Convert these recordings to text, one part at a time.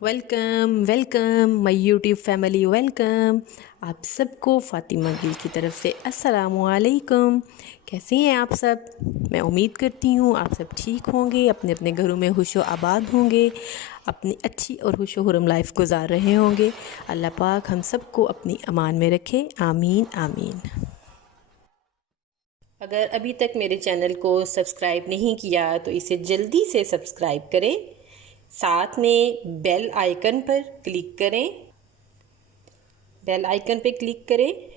Welcome welcome my YouTube family welcome. आप सबको फ़ातिमा गिल की तरफ से अस्सलामु अलैकुम। कैसे हैं आप सब? मैं उम्मीद करती हूँ आप सब ठीक होंगे, अपने अपने घरों में खुशो आबाद होंगे, अपनी अच्छी और खुशो खुरम लाइफ गुजार रहे होंगे। अल्लाह पाक हम सबको अपनी अमान में रखे, आमीन आमीन। अगर अभी तक मेरे चैनल को सब्सक्राइब नहीं किया तो इसे जल्दी से सब्सक्राइब करें, साथ में बेल आइकन पर क्लिक करें। बेल आइकन पे क्लिक करें,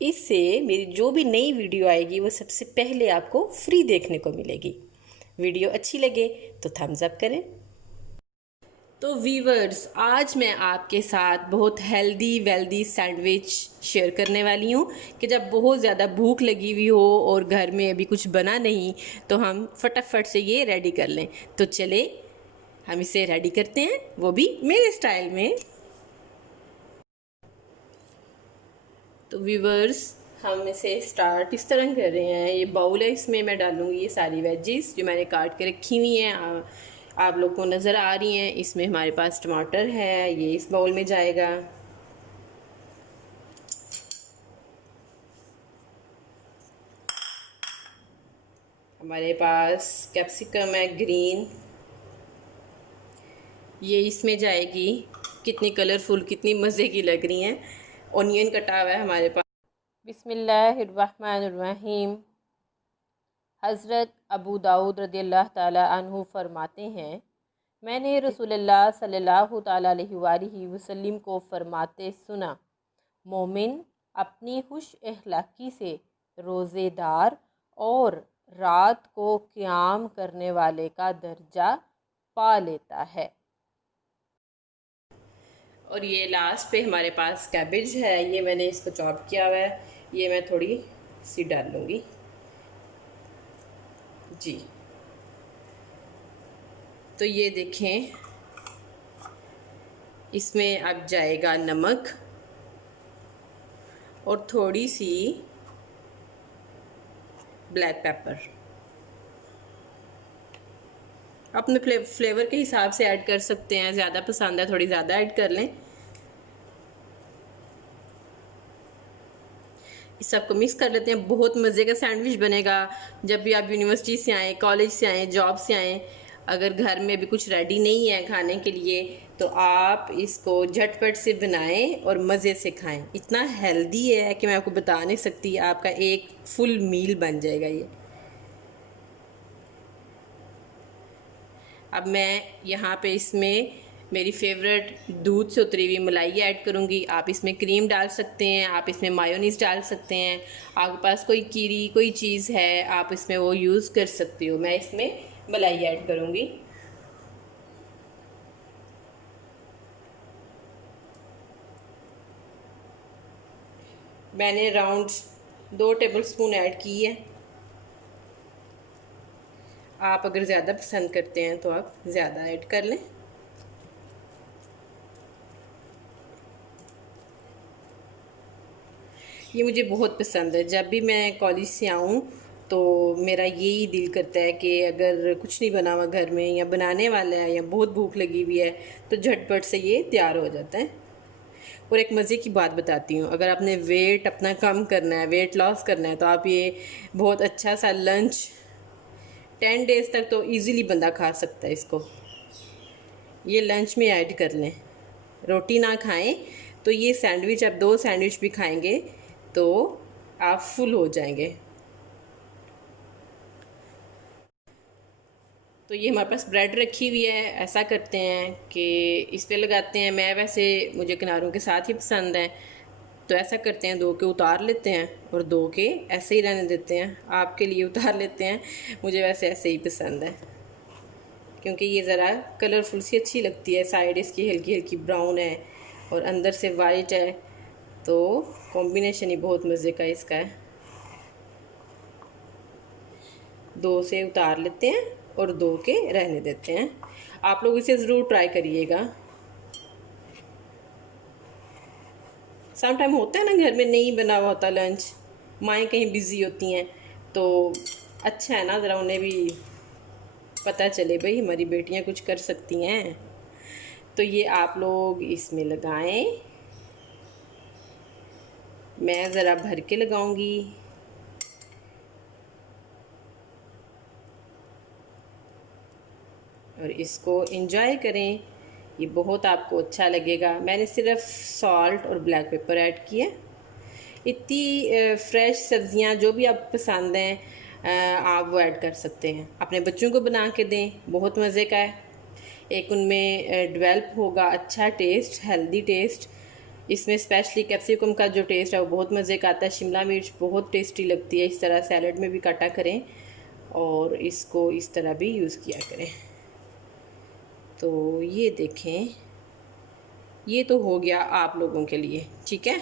इससे मेरी जो भी नई वीडियो आएगी वो सबसे पहले आपको फ्री देखने को मिलेगी। वीडियो अच्छी लगे तो थम्स अप करें। तो वीवर्स, आज मैं आपके साथ बहुत हेल्दी वेल्दी सैंडविच शेयर करने वाली हूँ कि जब बहुत ज़्यादा भूख लगी हुई हो और घर में अभी कुछ बना नहीं तो हम फटाफट से ये रेडी कर लें। तो चले हम इसे रेडी करते हैं, वो भी मेरे स्टाइल में। तो व्यूवर्स, हम इसे स्टार्ट इस तरह कर रहे हैं। ये बाउल है, इसमें मैं डालूँगी ये सारी वेजीज जो मैंने काट के रखी हुई हैं। आप लोग को नज़र आ रही हैं। इसमें हमारे पास टमाटर है, ये इस बाउल में जाएगा। हमारे पास कैप्सिकम है ग्रीन, ये इसमें जाएगी। कितनी कलरफुल, कितनी मज़े की लग रही हैं। ऑनियन कटा हुआ है हमारे पास। बिस्मिल्लाहिर्रहमानिर्रहीम। हज़रत अबू दाऊद रज़ियल्लाहु ताला अन्हु फरमाते हैं, मैंने रसूलुल्लाह सल्लल्लाहु ताला अलैहि वसल्लम को फरमाते सुना, मोमिन अपनी खुश अखलाक़ी से रोज़ेदार और रात को क़याम करने वाले का दर्जा पा लेता है। और ये लास्ट पे हमारे पास कैबेज है, ये मैंने इसको चॉप किया हुआ है, ये मैं थोड़ी सी डाल लूँगी जी। तो ये देखें, इसमें अब जाएगा नमक और थोड़ी सी ब्लैक पेपर। अपने फ्लेवर के हिसाब से ऐड कर सकते हैं, ज़्यादा पसंद है थोड़ी ज़्यादा ऐड कर लें। इस सबको मिक्स कर लेते हैं। बहुत मज़े का सैंडविच बनेगा। जब भी आप यूनिवर्सिटी से आएँ, कॉलेज से आएँ, जॉब से आएँ, अगर घर में भी कुछ रेडी नहीं है खाने के लिए तो आप इसको झटपट से बनाएं और मज़े से खाएं। इतना हेल्दी है कि मैं आपको बता नहीं सकती, आपका एक फुल मील बन जाएगा ये। अब मैं यहाँ पे इसमें मेरी फेवरेट दूध से उतरी हुई मलाई ऐड करूँगी। आप इसमें क्रीम डाल सकते हैं, आप इसमें मायोनीज़ डाल सकते हैं। आपके पास कोई कीरी कोई चीज़ है आप इसमें वो यूज़ कर सकते हो। मैं इसमें मलाई ऐड करूँगी। मैंने राउंड 2 टेबलस्पून ऐड की है। आप अगर ज़्यादा पसंद करते हैं तो आप ज़्यादा ऐड कर लें। ये मुझे बहुत पसंद है। जब भी मैं कॉलेज से आऊँ तो मेरा यही दिल करता है कि अगर कुछ नहीं बना हुआ घर में या बनाने वाला है या बहुत भूख लगी हुई है तो झटपट से ये तैयार हो जाता है। और एक मज़े की बात बताती हूँ, अगर आपने वेट अपना कम करना है, वेट लॉस करना है, तो आप ये बहुत अच्छा सा लंच 10 डेज़ तक तो इजीली बंदा खा सकता है इसको। ये लंच में ऐड कर लें। रोटी ना खाएं तो ये सैंडविच, आप 2 सैंडविच भी खाएंगे तो आप फुल हो जाएंगे। तो ये हमारे पास ब्रेड रखी हुई है। ऐसा करते हैं कि इस पे लगाते हैं। मैं वैसे मुझे किनारों के साथ ही पसंद है, तो ऐसा करते हैं 2 के उतार लेते हैं और 2 के ऐसे ही रहने देते हैं। आपके लिए उतार लेते हैं, मुझे वैसे ऐसे ही पसंद है क्योंकि ये ज़रा कलरफुल सी अच्छी लगती है। साइड इसकी हल्की हल्की ब्राउन है और अंदर से वाइट है, तो कॉम्बिनेशन ही बहुत मज़े का इसका है। 2 से उतार लेते हैं और 2 के रहने देते हैं। आप लोग इसे ज़रूर ट्राई करिएगा। सम टाइम होता है ना घर में नहीं बना हुआ होता लंच, माएँ कहीं बिज़ी होती हैं, तो अच्छा है ना, ज़रा उन्हें भी पता चले भाई हमारी बेटियां कुछ कर सकती हैं। तो ये आप लोग इसमें लगाएं। मैं ज़रा भर के लगाऊंगी। और इसको एंजॉय करें, ये बहुत आपको अच्छा लगेगा। मैंने सिर्फ सॉल्ट और ब्लैक पेपर ऐड किया। इतनी फ्रेश सब्जियां जो भी आप पसंद हैं आप वो ऐड कर सकते हैं। अपने बच्चों को बना के दें, बहुत मज़े का है। एक उनमें डेवलप होगा अच्छा टेस्ट, हेल्दी टेस्ट। इसमें स्पेशली कैप्सिकम का जो टेस्ट है वो बहुत मज़े का आता है। शिमला मिर्च बहुत टेस्टी लगती है। इस तरह सैलड में भी काटा करें और इसको इस तरह भी यूज़ किया करें। तो ये देखें, ये तो हो गया आप लोगों के लिए, ठीक है।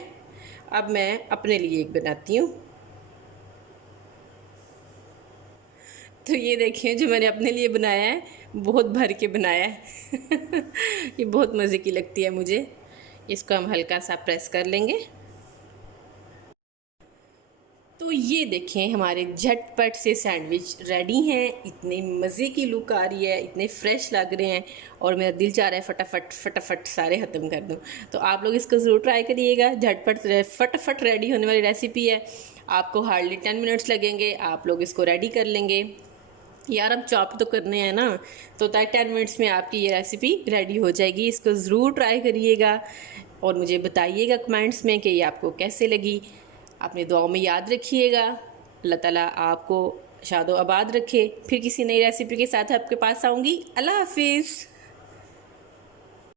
अब मैं अपने लिए एक बनाती हूँ। तो ये देखें, जो मैंने अपने लिए बनाया है बहुत भर के बनाया है ये बहुत मज़े की लगती है मुझे। इसको हम हल्का सा प्रेस कर लेंगे। तो ये देखें, हमारे झटपट से सैंडविच रेडी हैं। इतने मज़े की लुक आ रही है, इतने फ्रेश लग रहे हैं और मेरा दिल चाह रहा है फटाफट फटाफट सारे ख़त्म कर दूं। तो आप लोग इसको ज़रूर ट्राई करिएगा। झटपट फटाफट रेडी होने वाली रेसिपी है। आपको हार्डली 10 मिनट्स लगेंगे, आप लोग इसको रेडी कर लेंगे। यार अब चॉप तो करने हैं ना, तो 10 मिनट्स में आपकी ये रेसिपी रेडी हो जाएगी। इसको ज़रूर ट्राई करिएगा और मुझे बताइएगा कमेंट्स में कि ये आपको कैसे लगी। अपने दुआओं में याद रखिएगा। अल्लाह ताला आपको शादो आबाद रखे। फिर किसी नई रेसिपी के साथ आपके पास आऊँगी। अल्लाह हाफिज़।